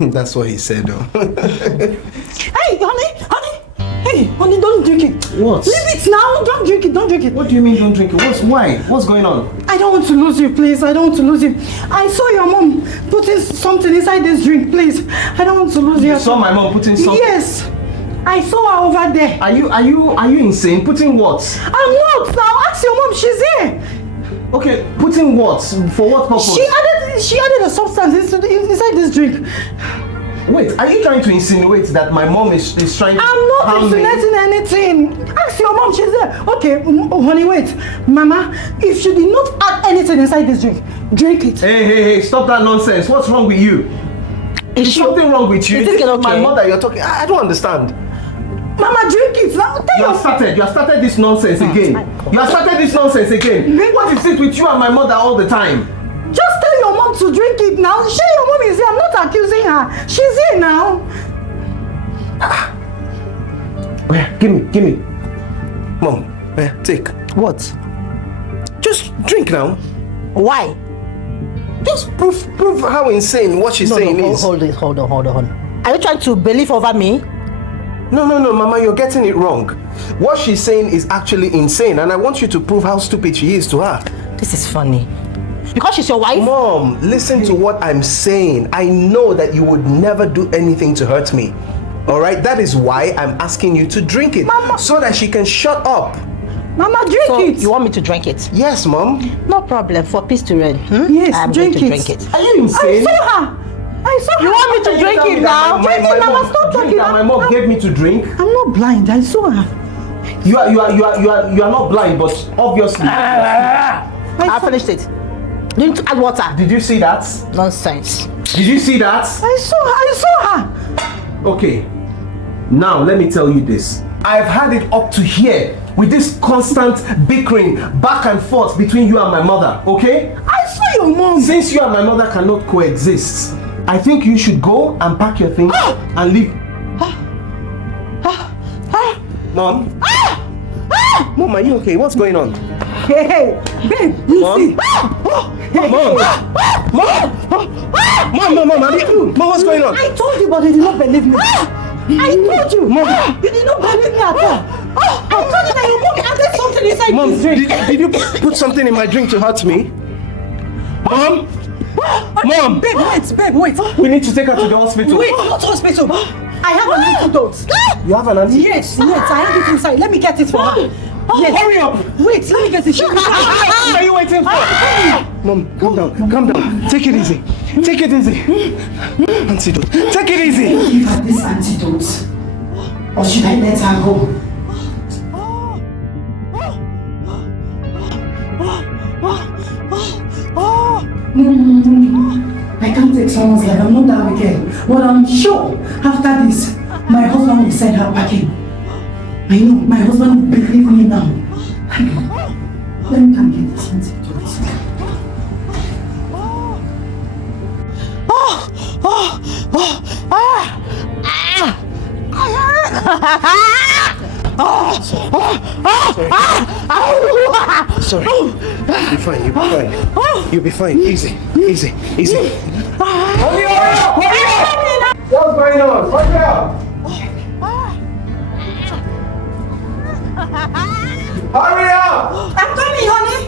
That's what he said, though. Hey, honey! Hey, honey, don't drink it. What? Leave it now. Don't drink it. Don't drink it. What do you mean don't drink it? Why? What's going on? I don't want to lose you, please. I don't want to lose you. I saw your mom putting something inside this drink, please. I don't want to lose you. You saw my mom putting something? Yes. I saw her over there. Are you insane? Putting what? I'm not. Now ask your mom. She's here. Okay, putting what? For what purpose? She added a substance inside this drink. Wait, are you trying to insinuate that my mom is trying to I'm not insinuating anything. Ask your mom, she's there. Okay, honey, wait. Mama, if you did not add anything inside this drink, drink it. Hey, stop that nonsense. What's wrong with you? Is something wrong with you? Is this okay? My mother you're talking. I don't understand. Mama, drink it now. You have started this nonsense again. You have started this nonsense again. What is it with you and my mother all the time? Just tell your mom to drink it now. Sure, your mom is here. I'm not accusing her. She's here now. Give me. Mom, take. What? Just drink now. Why? Just prove how insane what she's saying is. Hold on. Are you trying to believe over me? No, Mama, you're getting it wrong. What she's saying is actually insane, and I want you to prove how stupid she is to her. This is funny. Because she's your wife? Mom, listen to what I'm saying. I know that you would never do anything to hurt me. Alright? That is why I'm asking you to drink it. Mama. So that she can shut up. Mama, drink it. You want me to drink it? Yes, Mom. No problem. For peace to reign. Yes, I'm going to drink it. Are you insane? I saw her. You want me to drink it now? Drink it, Mama. Stop talking. My mom gave me to drink. I'm not blind. I saw her. You are not blind, but obviously. I finished it. You need to add water. Did you see that? Nonsense. Did you see that? I saw her. Okay. Now let me tell you this. I've had it up to here with this constant bickering back and forth between you and my mother, okay? I saw your mom. Since you and my mother cannot coexist, I think you should go and pack your things and leave. Mom? Mom, are you okay? What's going on? Hey, babe, you see? Mom, what's going on? I told you, but you did not believe me. I told you, Mom. You did not believe me at all. I told you that your mom added something inside this drink. Did you put something in my drink to hurt me? Mom? Mom! Babe, wait. We need to take her to the hospital. Wait, not hospital. I have an antidote. You have an antidote? Yes, I have it inside. Let me get it for her. Yes. Hurry up! Wait, let me get it. What are you waiting for? Mom, calm down. Take it easy. Antidote. Take it easy. Give her this antidote. Or should I let her go? No. I can't take someone's life. I'm not that wicked. But I'm sure after this, my husband will send her packing. I know, my husband will believe me now. Let me come get this antidote. Sorry. You'll be fine. Easy. Hurry up! What's going on? Hurry up! Hurry up! I'm coming, honey.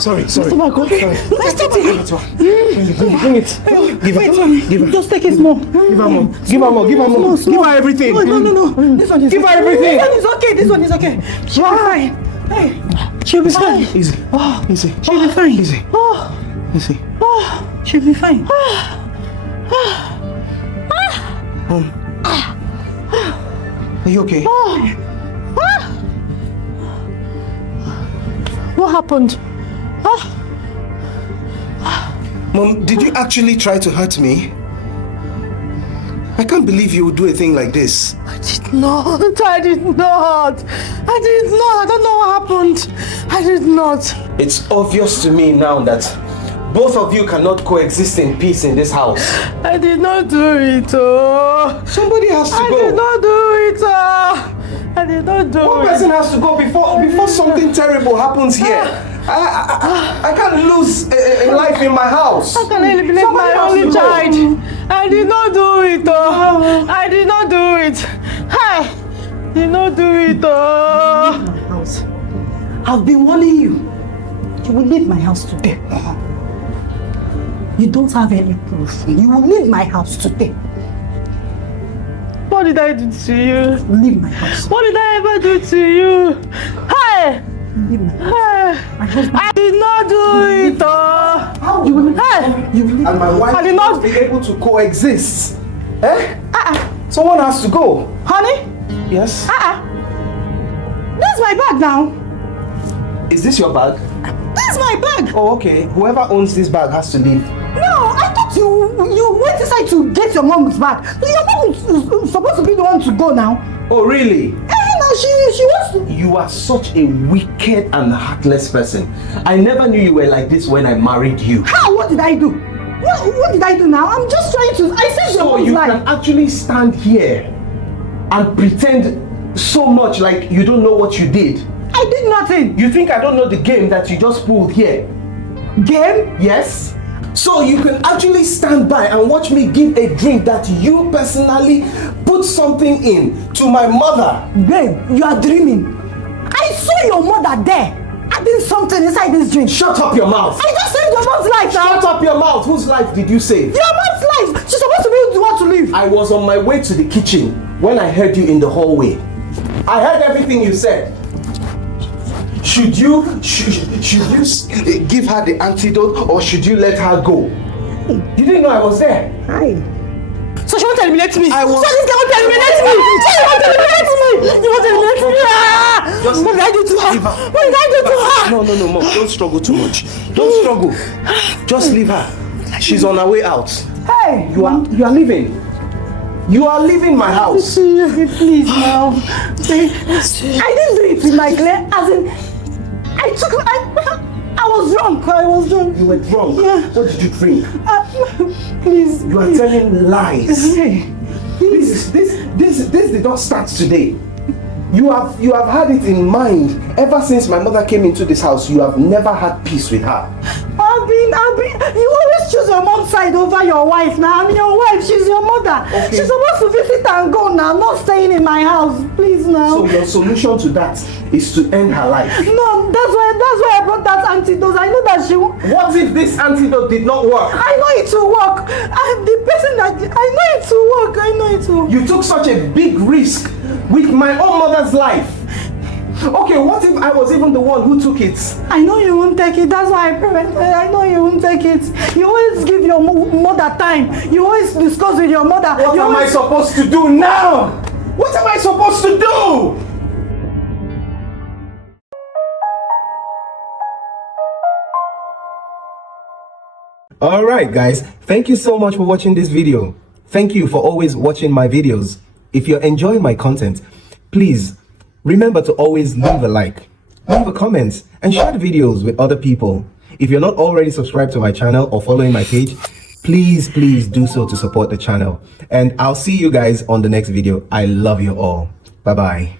Sorry. Mr. Marco. Bring it. Give her. Just take it small. Give her more. Give her everything. No. This one is Give her everything. This one is okay. She'll be fine. Hey. She'll be fine. Easy. She'll be fine. Easy. She'll be fine. Are you okay? What happened? Mom, did you actually try to hurt me? I can't believe you would do a thing like this. I did not. I don't know what happened. I did not. It's obvious to me now that both of you cannot coexist in peace in this house. I did not do it. Somebody has to go. I did not do it. One person has to go before something terrible happens here. I can't lose a life in my house. How can I leave my only child? I did not do it, oh. I did not do it. Hey, did not do it, oh. Leave my house. I've been warning you. You will leave my house today. You don't have any proof. You will leave my house today. What did I do to you? Leave my house. What did I ever do to you? Hey! Leave my house. Hey! I did not do it. How? You will, hey! You will, and my wife I did not be able to coexist. Eh? Someone has to go. Honey? Yes? That's my bag now. Is this your bag? That's my bag. Oh, okay. Whoever owns this bag has to leave. No, I thought you went inside to get your mom's bag. Your mom is supposed to be the one to go now. Oh, really? No, she wants to. You are such a wicked and heartless person. I never knew you were like this when I married you. How? What did I do? What did I do now? I'm just trying to. I said so you can actually stand here and pretend so much like you don't know what you did. I did nothing. You think I don't know the game that you just pulled here? Game? Yes. So you can actually stand by and watch me give a drink that you personally put something in to my mother. Babe, you are dreaming. I saw your mother there adding something inside this drink. Shut up your mouth. I just saved your mom's life now. Shut up your mouth. Whose life did you save? Your mom's life. She's supposed to be the one to leave. I was on my way to the kitchen when I heard you in the hallway. I heard everything you said. Should you give her the antidote or should you let her go? You didn't know I was there. Hi. So she won't eliminate me. I was. So this girl won't eliminate me. So you won't eliminate me. You won't eliminate me. What did I do to her? What did I do to her? No, Mom. Don't struggle too much. Don't struggle. Just leave her. She's on her way out. Hey. You are leaving. You are leaving my house. Please now. I didn't do it with my Claire. As in, I was drunk. You were drunk? Yeah. What did you drink? Please. You are telling lies. Hey. This did not start today. You have had it in mind ever since my mother came into this house. You have never had peace with her. You always choose your mom's side over your wife now. I'm your wife, she's your mother. Okay. She's supposed to visit and go now, not staying in my house. Please now. So your solution to that is to end her life? No, that's why I brought that antidote. I know that she won't. What if this antidote did not work? I know it will work. I'm the person that I know it will work. I know it will. You took such a big risk with my own mother's life. Okay, what if I was even the one who took it? I know you won't take it. That's why I prevented. I know you won't take it. You always give your mother time. You always discuss with your mother. What am I supposed to do now? What am I supposed to do? Alright guys, thank you so much for watching this video. Thank you for always watching my videos. If you're enjoying my content, please remember to always leave a like, leave a comment, and share the videos with other people. If you're not already subscribed to my channel or following my page, please do so to support the channel. And I'll see you guys on the next video. I love you all. Bye-bye.